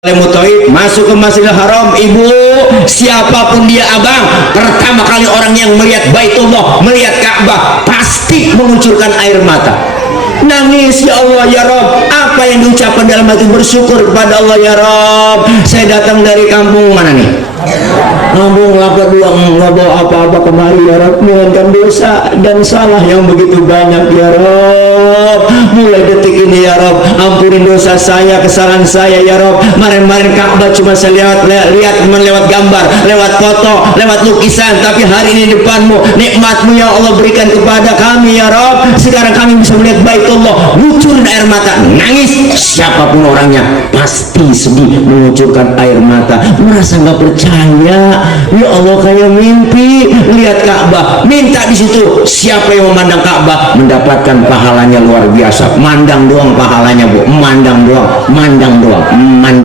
Mutoib masuk ke Masjidil Haram, ibu, siapapun dia, abang, pertama kali orang yang melihat Baitullah, melihat Ka'bah, pasti mengucurkan air mata, nangis. Ya Allah, ya Rob, apa yang diucapkan dalam hati? Bersyukur kepada Allah. Ya Rob, saya datang dari kampung mana nih? Kampung Lapa Duang, nggak bawa apa-apa kemari, ya Rob, mengingatkan dosa dan salah yang begitu banyak. Ya Rob, mulai detik ini ya Rob, ampunin dosa saya, kesalahan saya. Ya Rob, kemarin Ka'bah cuma saya lihat lewat gambar, lewat foto, lewat lukisan, tapi hari ini depanmu, nikmatmu ya Allah berikan kepada kami. Ya Rob, sekarang kami bisa melihat Baitullah, ngucurin air mata, nangis. Siapapun orangnya pasti sedih, mengucurkan air mata, merasa nggak percaya. Ya Allah, kayak mimpi lihat Ka'bah, minta di situ. Siapa yang memandang Ka'bah mendapatkan pahalanya luar biasa. Mandang doang pahalanya, bu, mandang doang, mandang doang.